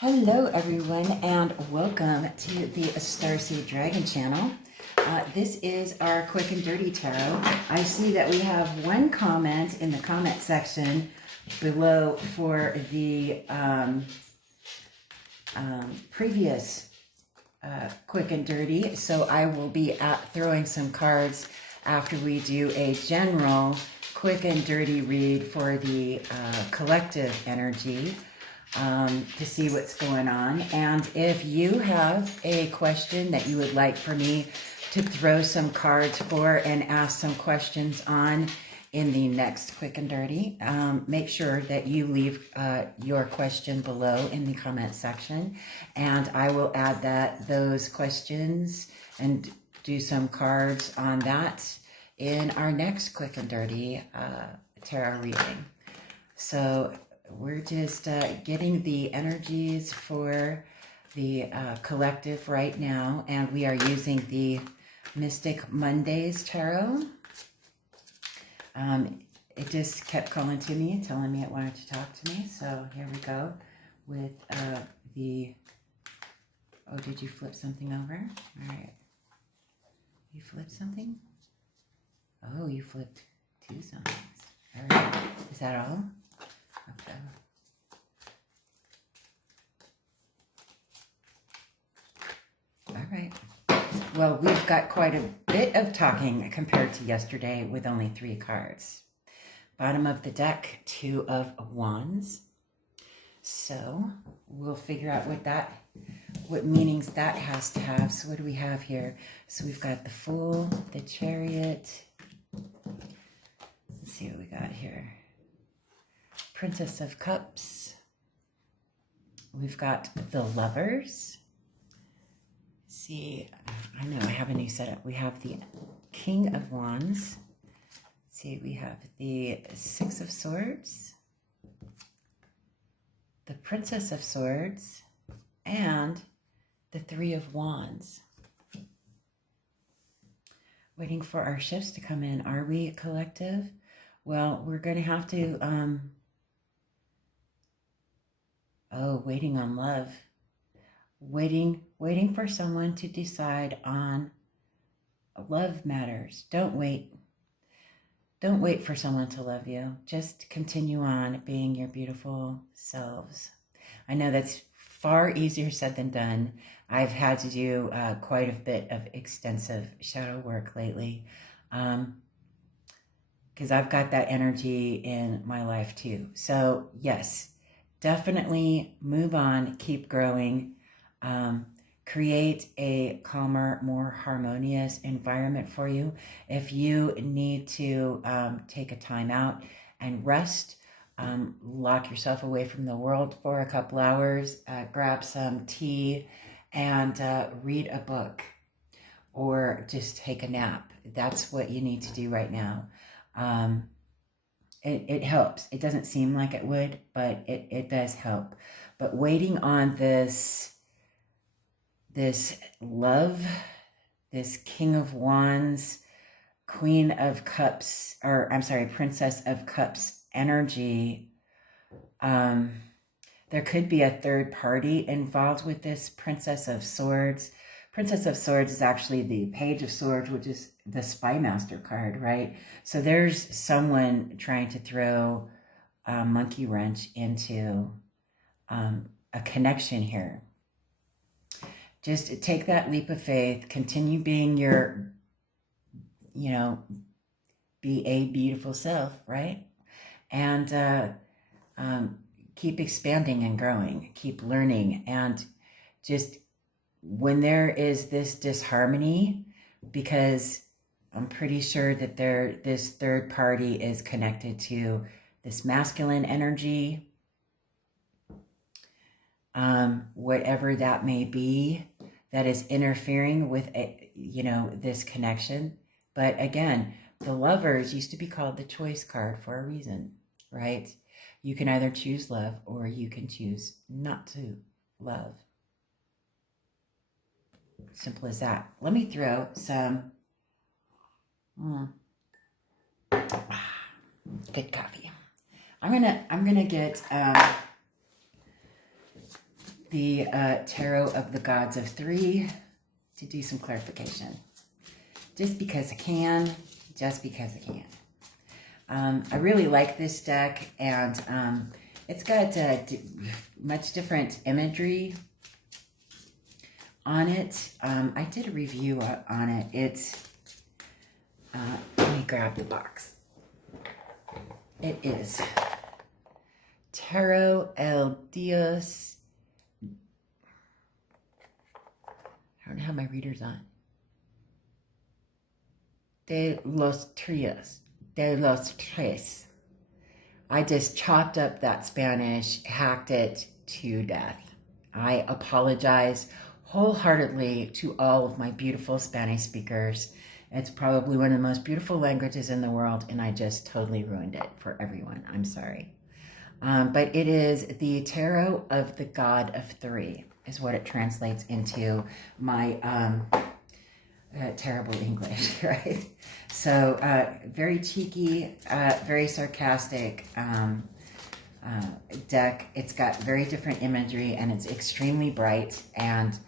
Hello everyone and welcome to the Starseed Dragon channel. This is our quick and dirty tarot. I see that we have one comment in the comment section below for the previous quick and dirty. So I will be throwing some cards after we do a general quick and dirty read for the collective energy. To see what's going on. And if you have a question that you would like for me to throw some cards for and ask some questions on in the next quick and dirty, make sure that you leave your question below in the comment section, and I will add those questions and do some cards on that in our next quick and dirty tarot reading. So we're just getting the energies for the collective right now, and we are using the Mystic Mondays Tarot. It just kept calling to me, telling me it wanted to talk to me, so here we go with oh, did you flip something over? All right. You flipped something? Oh, you flipped two somethings. All right. Is that all? Okay. All right. Well, we've got quite a bit of talking compared to yesterday with only 3 cards. Bottom of the deck, 2 of Wands. So we'll figure out what meanings that has to have. So what do we have here? So we've got the Fool, the Chariot. Let's see what we got here. Princess of Cups. We've got the Lovers. See, I know I have a new setup. We have the King of Wands. See, we have the 6 of Swords, the Princess of Swords, and the 3 of Wands. Waiting for our shifts to come in. Are we collective? Well, we're going to have to waiting on love. Waiting for someone to decide on love matters. Don't wait. Don't wait for someone to love you. Just continue on being your beautiful selves. I know that's far easier said than done. I've had to do quite a bit of extensive shadow work lately because I've got that energy in my life too. So yes, definitely move on, keep growing, create a calmer, more harmonious environment for you. If you need to take a time out and rest, lock yourself away from the world for a couple hours, grab some tea and read a book or just take a nap. That's what you need to do right now. It helps. It doesn't seem like it would, but it does help. But waiting on this love, this King of Wands, Queen of Cups, or I'm sorry, Princess of Cups energy, there could be a third party involved with this Princess of Swords. Princess of Swords is actually the Page of Swords, which is the Spy Master card, right? So there's someone trying to throw a monkey wrench into a connection here. Just take that leap of faith, continue being your, be a beautiful self, right? And keep expanding and growing, keep learning, and just when there is this disharmony, because I'm pretty sure that this third party is connected to this masculine energy, whatever that may be, that is interfering with this connection. But again, the Lovers used to be called the choice card for a reason, right? You can either choose love or you can choose not to love. Simple as that. Let me throw some good coffee. I'm gonna get the Tarot of the Gods of Three to do some clarification. Just because I can, just because I can. I really like this deck, and it's got much different imagery on it. I did a review on it. It's, let me grab the box. It is Tarot El Dios. I don't have my readers on. De los Tres. De los Tres. I just chopped up that Spanish, hacked it to death. I apologize wholeheartedly to all of my beautiful Spanish speakers. It's probably one of the most beautiful languages in the world, and I just totally ruined it for everyone. I'm sorry. But it is the Tarot of the God of Three, is what it translates into my terrible English, right? So very cheeky, very sarcastic deck. It's got very different imagery, and it's extremely bright, and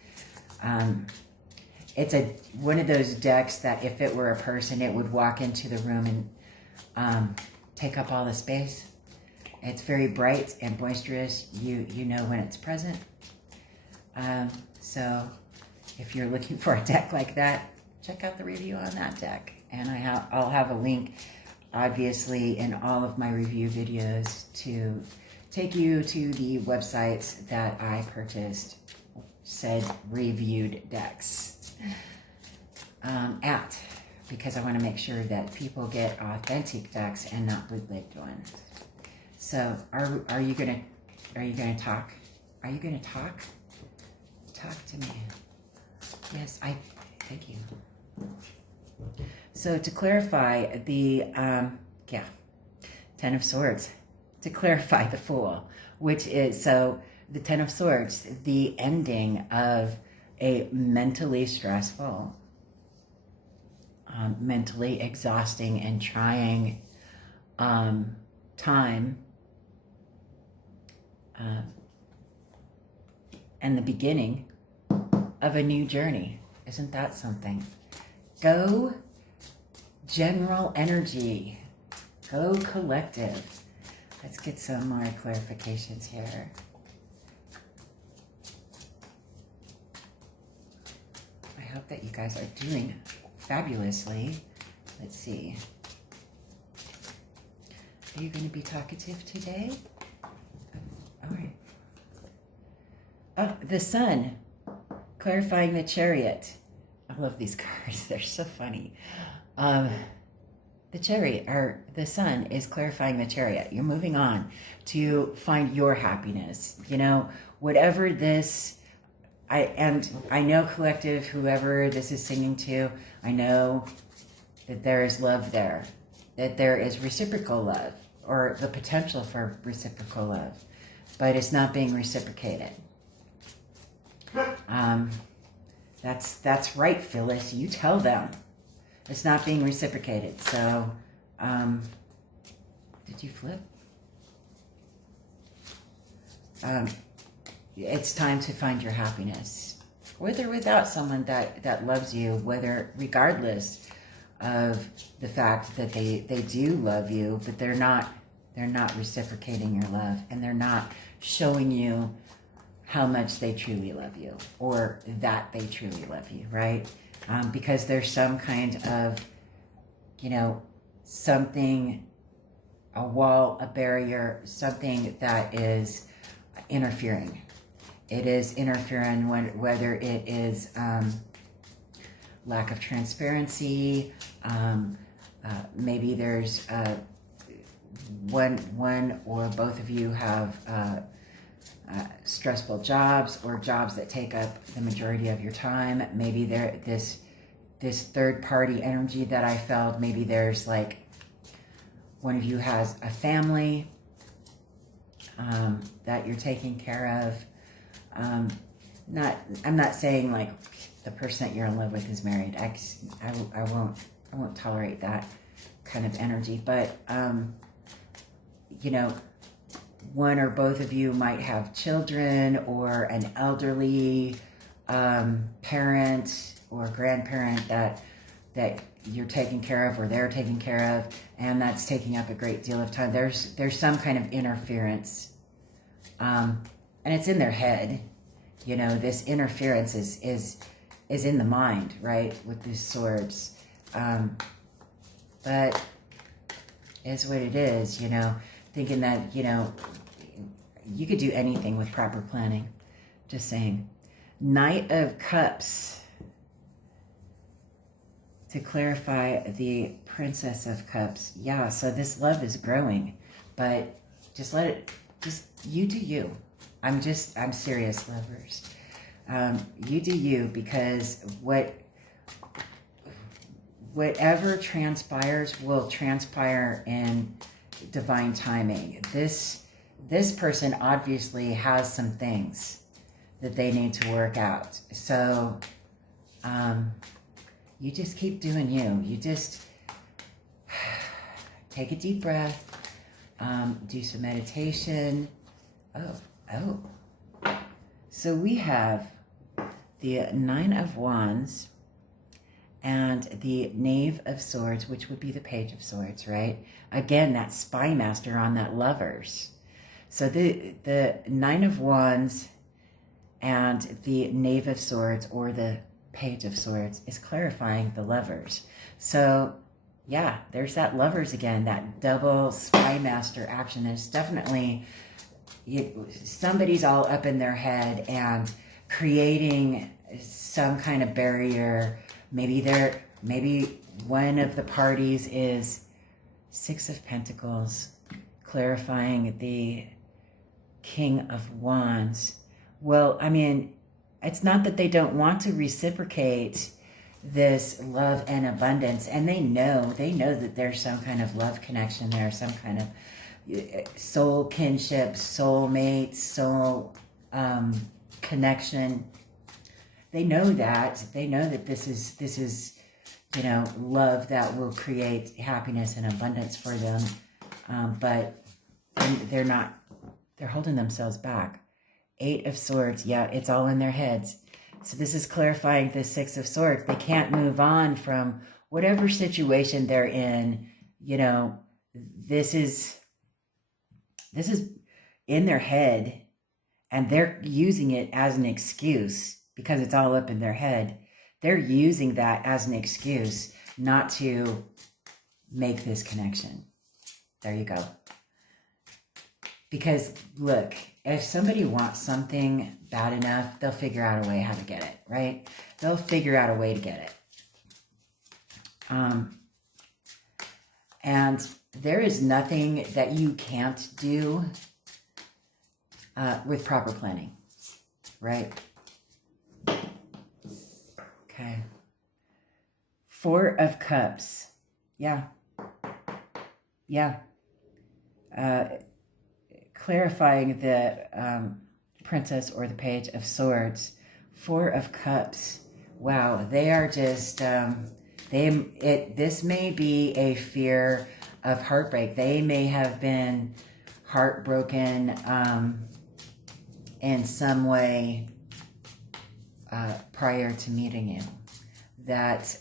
it's one of those decks that if it were a person, it would walk into the room and take up all the space. It's very bright and boisterous. You know when it's present. So if you're looking for a deck like that, check out the review on that deck. And I'll have a link, obviously, in all of my review videos to take you to the websites that I purchased said reviewed decks at, because I want to make sure that people get authentic decks and not bootlegged ones. So are you gonna talk? Are you gonna talk? Talk to me. Yes, thank you. So to clarify the Ten of Swords, to clarify the Fool, which is, so the Ten of Swords, the ending of a mentally stressful, mentally exhausting and trying time, and the beginning of a new journey. Isn't that something? Go general energy. Go collective. Let's get some more clarifications here. I hope that you guys are doing fabulously. Let's see. Are you going to be talkative today? All right. Oh, the Sun. Clarifying the Chariot. I love these cards. They're so funny. The Chariot, or the Sun, is clarifying the Chariot. You're moving on to find your happiness. You know, whatever this, I know collective, whoever this is singing to, I know that there is love there, that there is reciprocal love, or the potential for reciprocal love, but it's not being reciprocated. That's right, Phyllis. You tell them. It's not being reciprocated. So, did you flip? It's time to find your happiness, with or without someone that loves you, whether, regardless of the fact that they do love you, but they're not reciprocating your love, and they're not showing you how much they truly love you, or that they truly love you, right? Because there's some kind of, something, a wall, a barrier, something that is interfering. It is interfering whether it is lack of transparency, maybe there's one or both of you have stressful jobs, or jobs that take up the majority of your time. Maybe this third party energy that I felt, maybe there's like one of you has a family that you're taking care of. I'm not saying like the person that you're in love with is married. I won't tolerate that kind of energy, but one or both of you might have children or an elderly parent or grandparent that you're taking care of or they're taking care of, and that's taking up a great deal of time. There's some kind of interference, and it's in their head. You know, this interference is in the mind, right, with these swords. But it's what it is, you know, thinking that, you know, you could do anything with proper planning. Just saying. Knight of Cups. To clarify, the Princess of Cups. Yeah, so this love is growing, but just let it, just you do you. I'm serious, lovers. You do you, because whatever transpires will transpire in divine timing. This person obviously has some things that they need to work out. So you just keep doing you. You just take a deep breath, do some meditation. Oh. So we have the Nine of Wands and the Knave of Swords, which would be the Page of Swords, right? Again, that spy master on that lovers. So the Nine of Wands and the Knave of Swords, or the Page of Swords, is clarifying the lovers. So yeah, there's that lovers again, that double spy master action. There's definitely somebody's all up in their head and creating some kind of barrier. Maybe one of the parties is Six of Pentacles, clarifying the King of Wands. Well, I mean, it's not that they don't want to reciprocate this love and abundance, and they know that there's some kind of love connection there, some kind of soul kinship, soulmate, soul connection. They know that this is you know, love that will create happiness and abundance for them, but they're holding themselves back. Eight of Swords, yeah, it's all in their heads. So this is clarifying the Six of Swords. They can't move on from whatever situation they're in. You know, this is in their head, and they're using it as an excuse because it's all up in their head. They're using that as an excuse not to make this connection. There you go. Because look, if somebody wants something bad enough, they'll figure out a way how to get it, right? They'll figure out a way to get it. And there is nothing that you can't do with proper planning, right? Okay. Four of Cups. Yeah. Clarifying the Princess or the Page of Swords. Four of Cups. Wow, they are just this may be a fear of heartbreak. They may have been heartbroken in some way prior to meeting you, that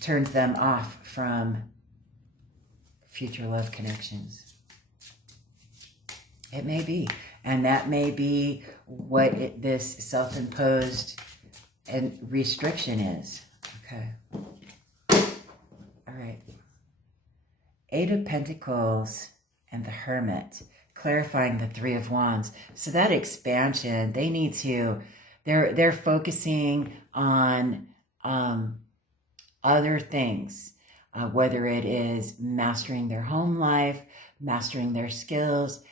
turned them off from future love connections. It may be. And that may be what this self-imposed and restriction is. Okay. All right. Eight of Pentacles and the Hermit, clarifying the Three of Wands. So that expansion, they need to, they're focusing on other things, whether it is mastering their home life, mastering their skills,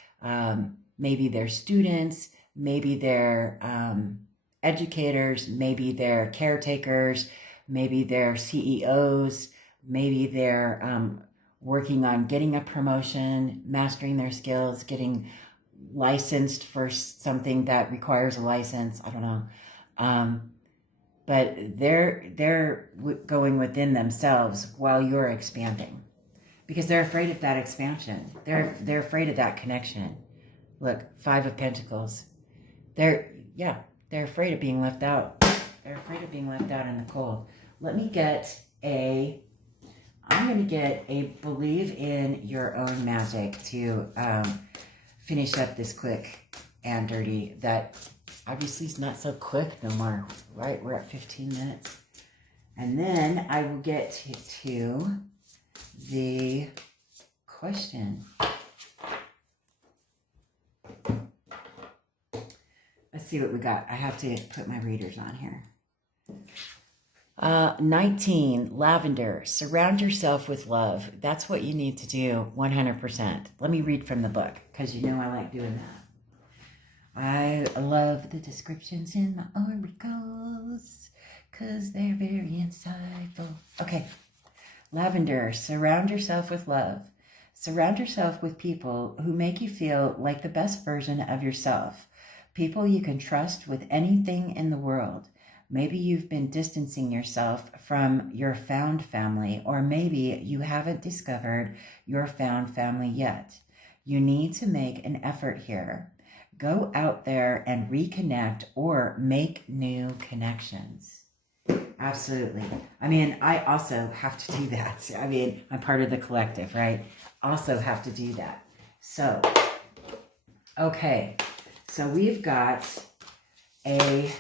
maybe they're students, maybe they're educators, maybe they're caretakers, maybe they're CEOs, maybe they're working on getting a promotion, mastering their skills, getting licensed for something that requires a license. I don't know. But they're going within themselves while you're expanding. because they're afraid of that expansion. They're afraid of that connection. Look, 5 of Pentacles. They're afraid of being left out. They're afraid of being left out in the cold. I'm going to get a believe in your own magic to finish up this quick and dirty that obviously is not so quick no more, right? We're at 15 minutes. And then I will get to the question. Let's see what we got. I have to put my readers on here. 19, lavender. Surround yourself with love. That's what you need to do 100%. Let me read from the book because you know I like doing that. I love the descriptions in my articles because they're very insightful. Okay. Lavender. Surround yourself with love. Surround yourself with people who make you feel like the best version of yourself. People you can trust with anything in the world. Maybe you've been distancing yourself from your found family, or maybe you haven't discovered your found family yet. You need to make an effort here. Go out there and reconnect or make new connections. Absolutely. I mean, I also have to do that. I mean, I'm part of the collective, right? Also have to do that. So, okay. So we've got a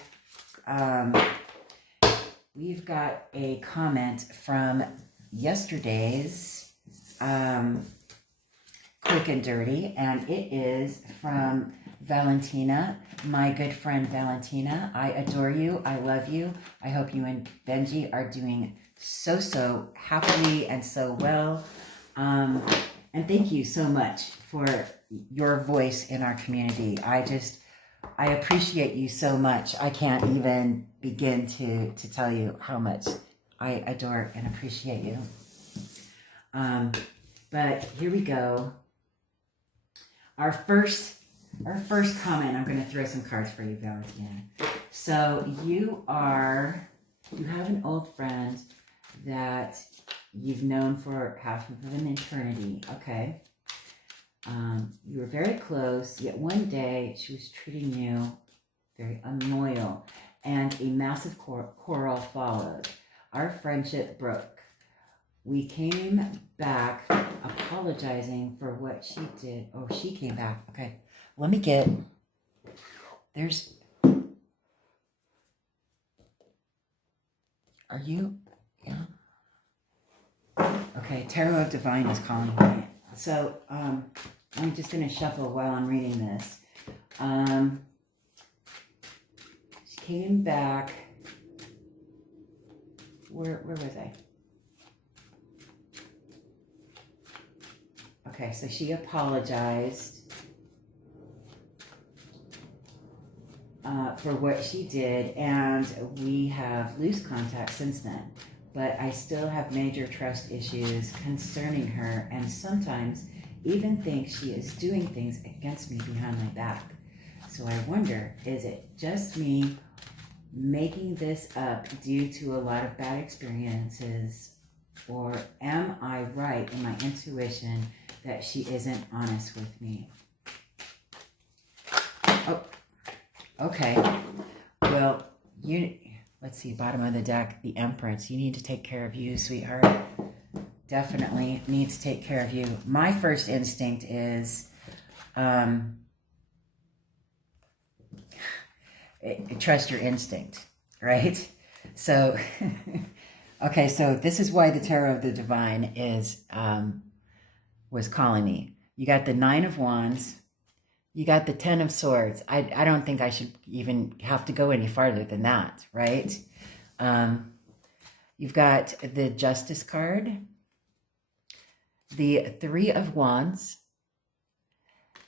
comment from yesterday's Quick and Dirty, and it is from Valentina, my good friend Valentina. I adore you. I love you. I hope you and Benji are doing so happily and so well. And thank you so much for your voice in our community. I appreciate you so much. I can't even begin to tell you how much I adore and appreciate you. But here we go. Our first comment, I'm going to throw some cards for you, Valentina. So you have an old friend that you've known for half of an eternity, okay? You were very close, yet one day she was treating you very unloyal, and a massive quarrel followed. Our friendship broke. We came back apologizing for what she did. Oh, she came back. Okay. Let me get... Are you... Yeah. Okay, Tarot of Divine is calling me. So, I'm just going to shuffle while I'm reading this. She came back... Where was I? Okay, so she apologized for what she did, and we have lost contact since then. But I still have major trust issues concerning her, and sometimes even think she is doing things against me behind my back. So I wonder, is it just me making this up due to a lot of bad experiences, or am I right in my intuition that she isn't honest with me? Oh, okay. Well, let's see, bottom of the deck, the Empress. You need to take care of you, sweetheart. Definitely need to take care of you. My first instinct is trust your instinct, right? So, okay, so this is why the Tarot of the Divine was calling me. You got the 9 of Wands. You got the 10 of Swords. I don't think I should even have to go any farther than that, right? You've got the Justice card, the 3 of Wands,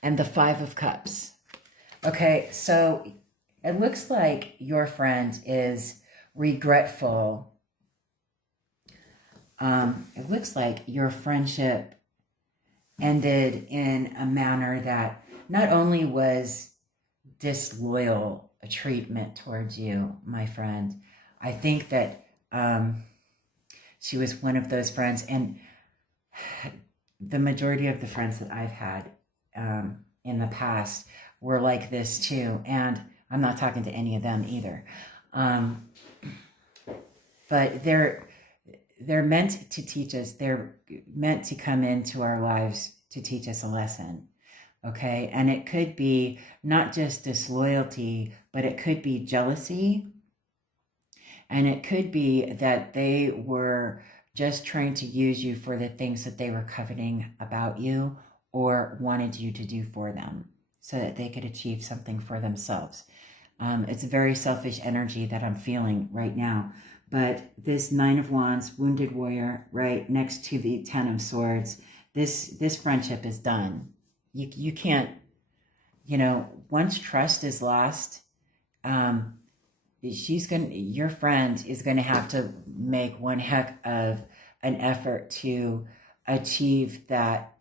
and the 5 of Cups. Okay, so it looks like your friend is regretful. It looks like your friendship ended in a manner that not only was disloyal a treatment towards you, my friend. I think that she was one of those friends, and the majority of the friends that I've had in the past were like this too. And I'm not talking to any of them either. But they're meant to teach us. They're meant to come into our lives to teach us a lesson. Okay. And it could be not just disloyalty, but it could be jealousy. And it could be that they were just trying to use you for the things that they were coveting about you or wanted you to do for them so that they could achieve something for themselves. It's a very selfish energy that I'm feeling right now. But this Nine of Wands, Wounded Warrior, right next to the Ten of Swords, this friendship is done. You can't, once trust is lost, your friend is gonna have to make one heck of an effort to achieve that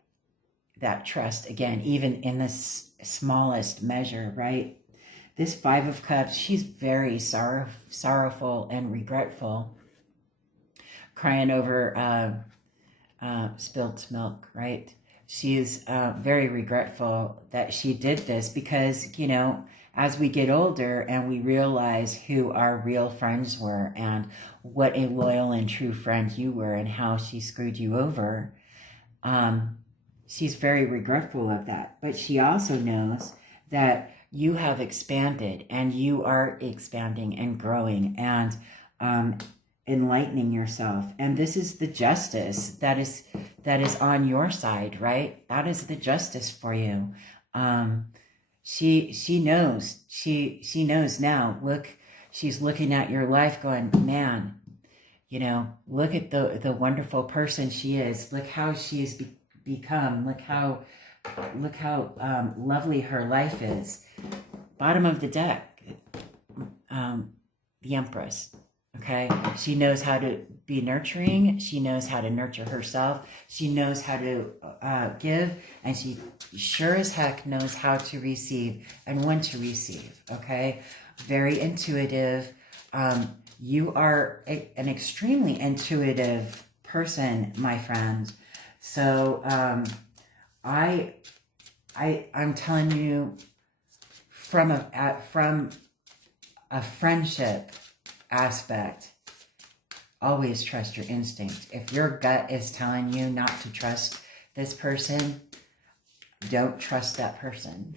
trust again, even in the smallest measure, right? This Five of Cups, she's very sorrowful and regretful, crying over spilt milk, right? She's very regretful that she did this because, as we get older and we realize who our real friends were and what a loyal and true friend you were and how she screwed you over, she's very regretful of that. But she also knows that you have expanded and you are expanding and growing and enlightening yourself. And this is the justice that is on your side, right? That is the justice for you. She knows. She knows now. Look, she's looking at your life going, man, look at the wonderful person she is. Look how she's become. Look how lovely her life is. Bottom of the deck, the Empress. Okay, she knows how to be nurturing. She knows how to nurture herself. She knows how to give, and she sure as heck knows how to receive and when to receive. Okay, very intuitive. You are an extremely intuitive person, my friend. So I'm telling you, from a friendship aspect, always trust your instinct. If your gut is telling you not to trust this person, don't trust that person.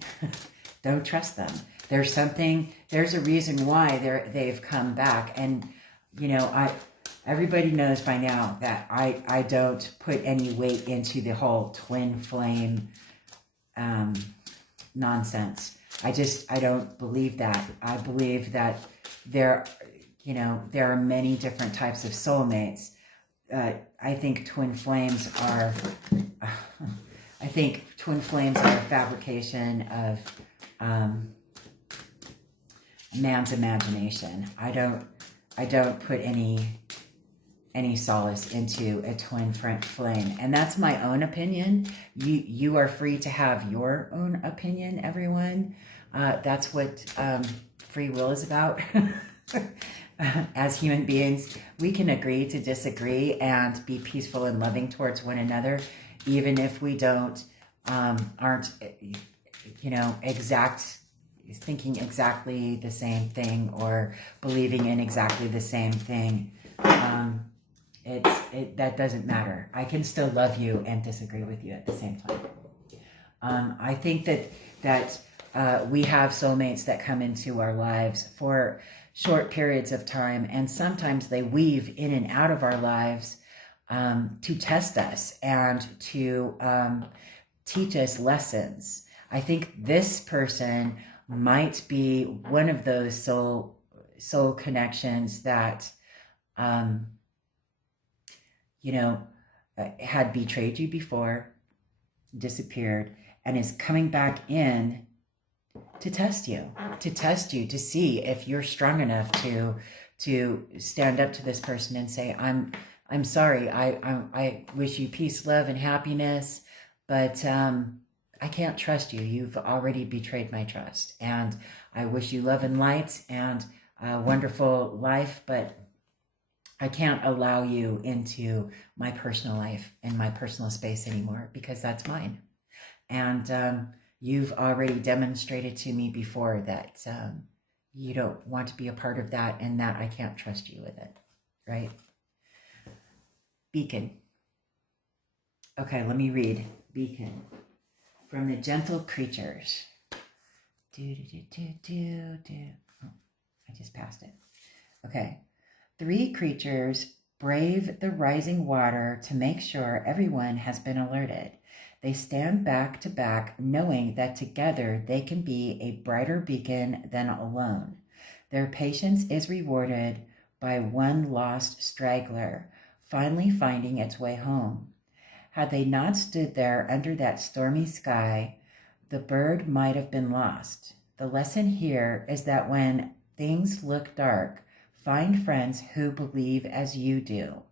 Don't trust them. There's a reason why they've come back. And, everybody knows by now that I don't put any weight into the whole twin flame nonsense. I don't believe that. I believe that there are many different types of soulmates. I think twin flames are a fabrication of man's imagination. I don't put any solace into a twin flame, and that's my own opinion. You are free to have your own opinion, everyone. That's what free will is about. As human beings, we can agree to disagree and be peaceful and loving towards one another, even if we aren't thinking exactly the same thing or believing in exactly the same thing. That doesn't matter. I can still love you and disagree with you at the same time. I think that we have soulmates that come into our lives for short periods of time, and sometimes they weave in and out of our lives to test us and to teach us lessons. I think this person might be one of those soul connections that had betrayed you before, disappeared, and is coming back in to test you, to see if you're strong enough to stand up to this person and say, I'm sorry, I wish you peace, love, and happiness, but I can't trust you. You've already betrayed my trust, and I wish you love and light and a wonderful life, but I can't allow you into my personal life and my personal space anymore because that's mine. And you've already demonstrated to me before that you don't want to be a part of that, and that I can't trust you with it, right? Beacon. Okay, let me read Beacon. From the gentle creatures. Oh, I just passed it. Okay. 3 creatures brave the rising water to make sure everyone has been alerted. They stand back to back, knowing that together they can be a brighter beacon than alone. Their patience is rewarded by one lost straggler, finally finding its way home. Had they not stood there under that stormy sky, the bird might have been lost. The lesson here is that when things look dark, find friends who believe as you do.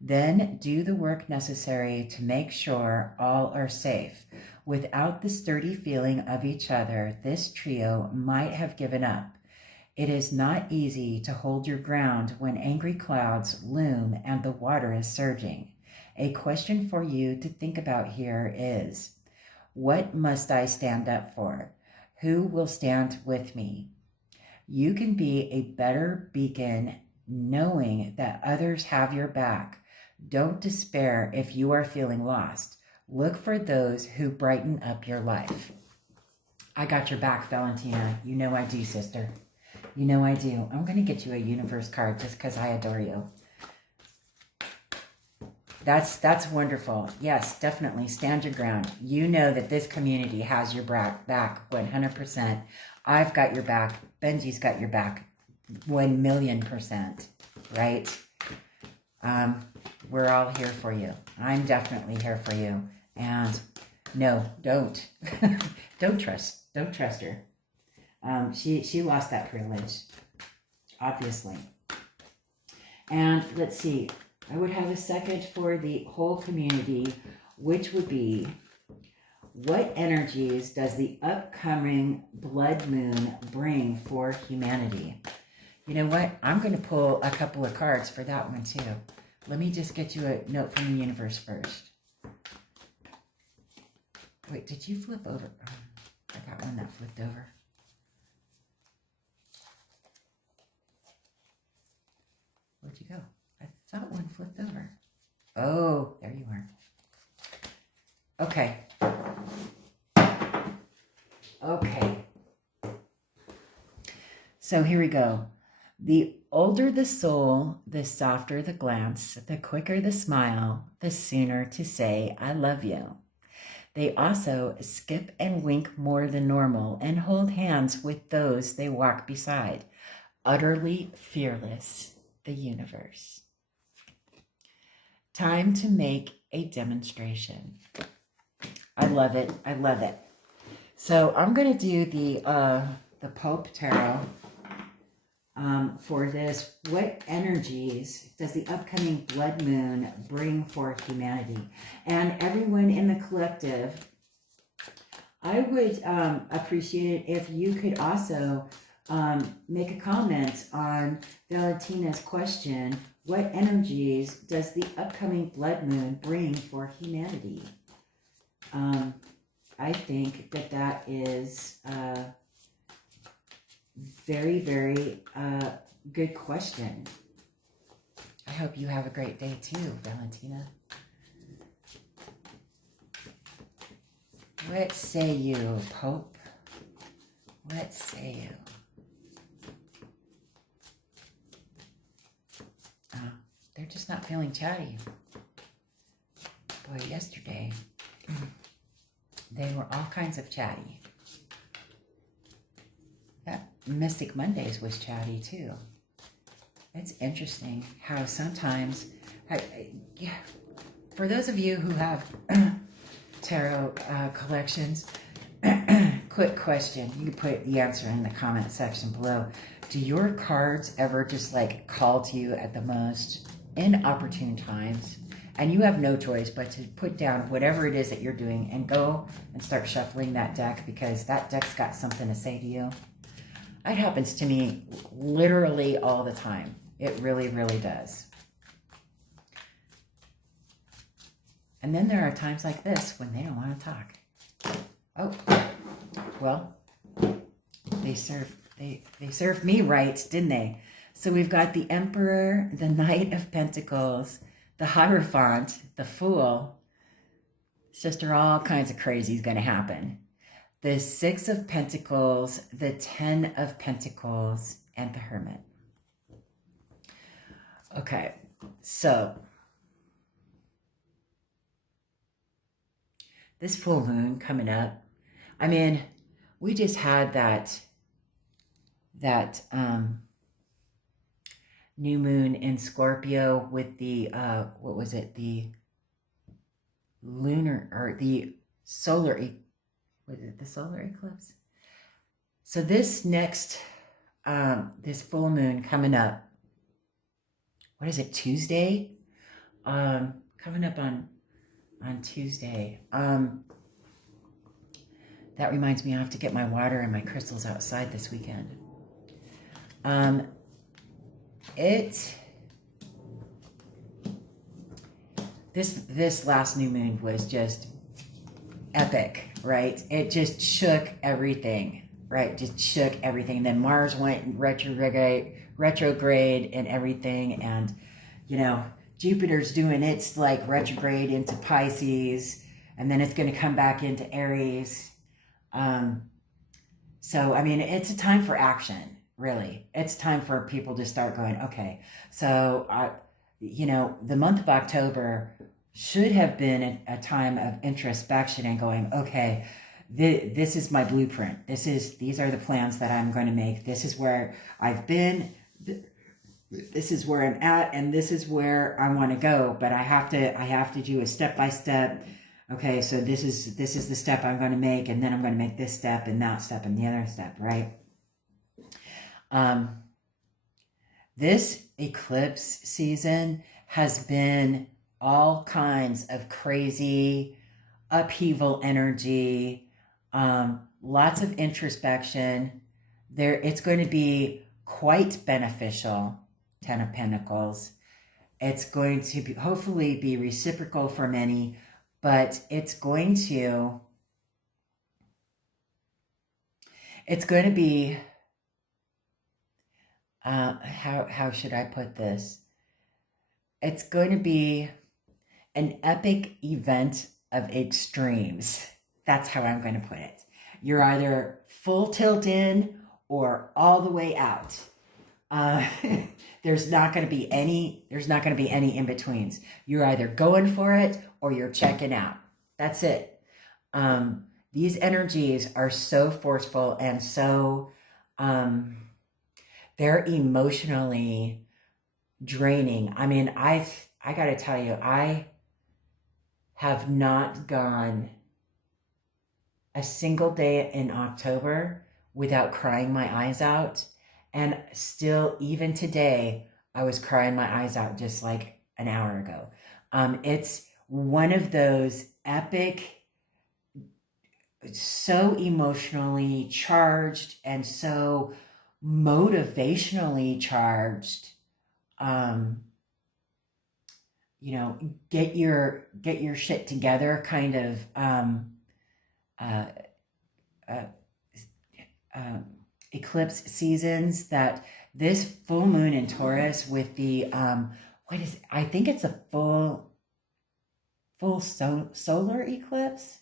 Then do the work necessary to make sure all are safe. Without the sturdy feeling of each other, this trio might have given up. It is not easy to hold your ground when angry clouds loom and the water is surging. A question for you to think about here is, what must I stand up for? Who will stand with me? You can be a better beacon knowing that others have your back. Don't despair if you are feeling lost. Look for those who brighten up your life. I got your back, Valentina. You know I do, sister. You know I do. I'm going to get you a universe card just because I adore you. That's wonderful. Yes, definitely stand your ground. You know that this community has your back 100%. I've got your back. Benji's got your back 1,000,000%, right? We're all here for you. I'm definitely here for you. And no, don't. Don't trust her. She lost that privilege, obviously. And let's see. I would have a second for the whole community, which would be, what energies does the upcoming blood moon bring for humanity? You know what? I'm going to pull a couple of cards for that one too. Let me just get you a note from the universe first. Wait, did you flip over? Oh, I got one that flipped over. Where'd you go? I thought one flipped over. Oh, there you are. Okay. Okay. So here we go. The older the soul, the softer the glance, the quicker the smile, the sooner to say, I love you. They also skip and wink more than normal and hold hands with those they walk beside. Utterly fearless, the universe. Time to make a demonstration. I love it. I love it. So I'm going to do the Pope Tarot for this. What energies does the upcoming blood moon bring for humanity? And everyone in the collective, I would appreciate it if you could also make a comment on Valentina's question. What energies does the upcoming blood moon bring for humanity? I think that is a very, very good question. I hope you have a great day too, Valentina. What say you, Pope? What say you? They're just not feeling chatty. Boy, yesterday, they were all kinds of chatty. That Mystic Mondays was chatty too. It's interesting how sometimes, for those of you who have tarot collections, quick question. You can put the answer in the comment section below. Do your cards ever just like call to you at the most inopportune times, and you have no choice but to put down whatever it is that you're doing and go and start shuffling that deck because that deck's got something to say to you? It happens to me literally all the time. It really, really does. And then there are times like this when they don't want to talk. Oh, well, they served me right, didn't they? So we've got the Emperor, the Knight of Pentacles, the Hierophant, the Fool. It's just all kinds of crazy is going to happen. The Six of Pentacles, the Ten of Pentacles, and the Hermit. Okay, so this full moon coming up. I mean, we just had that new moon in Scorpio with the what was it, the lunar or the solar was it the solar eclipse? So this next this full moon coming up, what is it, Tuesday? Coming up on Tuesday. That reminds me I have to get my water and my crystals outside this weekend. This last new moon was just epic, right? It just shook everything, right? Just shook everything. And then Mars went retrograde and everything, and Jupiter's doing its like retrograde into Pisces, and then it's going to come back into Aries. So I mean, it's a time for action. Really, it's time for people to start going, okay, so the month of October should have been a time of introspection and going, okay, this is my blueprint. These are the plans that I'm going to make. This is where I've been. This is where I'm at, and this is where I want to go. But I have to do a step by step. Okay, so this is the step I'm going to make, and then I'm going to make this step and that step and the other step, right? This eclipse season has been all kinds of crazy upheaval energy, lots of introspection. It's going to be quite beneficial, Ten of Pentacles. It's going to be, hopefully be reciprocal for many, but it's going to be, how should I put this? It's going to be an epic event of extremes. That's how I'm going to put it. You're either full tilt in or all the way out. There's not going to be any in-betweens. You're either going for it or you're checking out. That's it. These energies are so forceful and so they're emotionally draining. I mean, I got to tell you, I have not gone a single day in October without crying my eyes out. And still, even today, I was crying my eyes out just like an hour ago. It's one of those epic, so emotionally charged and so motivationally charged, get your shit together kind of eclipse seasons, that this full moon in Taurus with the I think it's a full solar eclipse,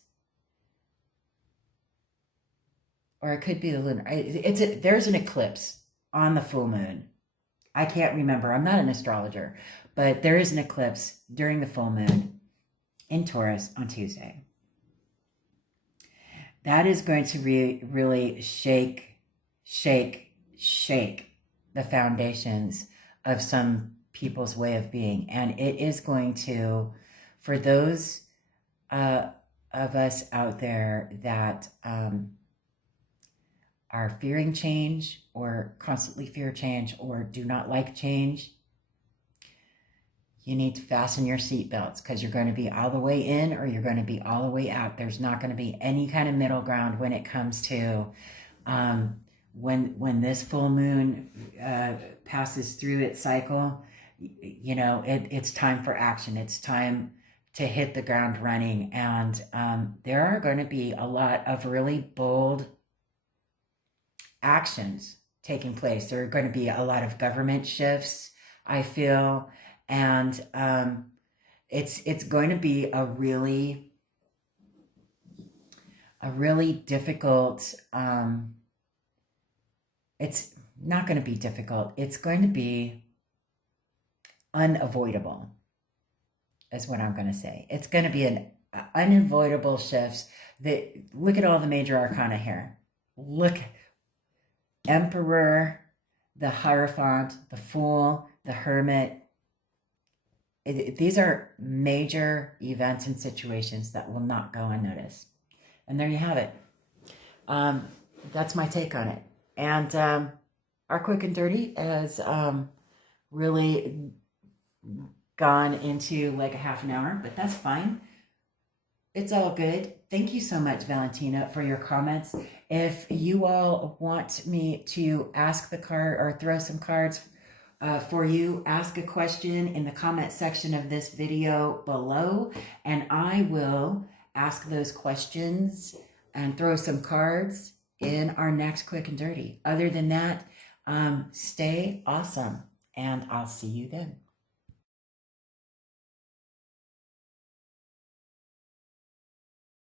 or it could be the lunar. There's an eclipse on the full moon. I can't remember. I'm not an astrologer, but there is an eclipse during the full moon in Taurus on Tuesday. That is going to really shake the foundations of some people's way of being. And it is going to, for those of us out there that are fearing change or constantly fear change or do not like change, you need to fasten your seatbelts, because you're going to be all the way in or you're going to be all the way out. There's not going to be any kind of middle ground when it comes to when this full moon passes through its cycle. It's time for action. It's time to hit the ground running. And there are going to be a lot of really bold actions taking place. There are going to be a lot of government shifts, I feel, and it's going to be a really difficult. It's not going to be difficult. It's going to be unavoidable, is what I'm going to say. It's going to be an unavoidable shifts. Look at all the major arcana here. Look, Emperor, the Hierophant, the Fool, the Hermit. These are major events and situations that will not go unnoticed. And there you have it. That's my take on it. And our quick and dirty has really gone into like a half an hour, but that's fine. It's all good. Thank you so much, Valentina, for your comments. If you all want me to ask the card or throw some cards for you, ask a question in the comment section of this video below, and I will ask those questions and throw some cards in our next quick and dirty. Other than that, stay awesome, and I'll see you then.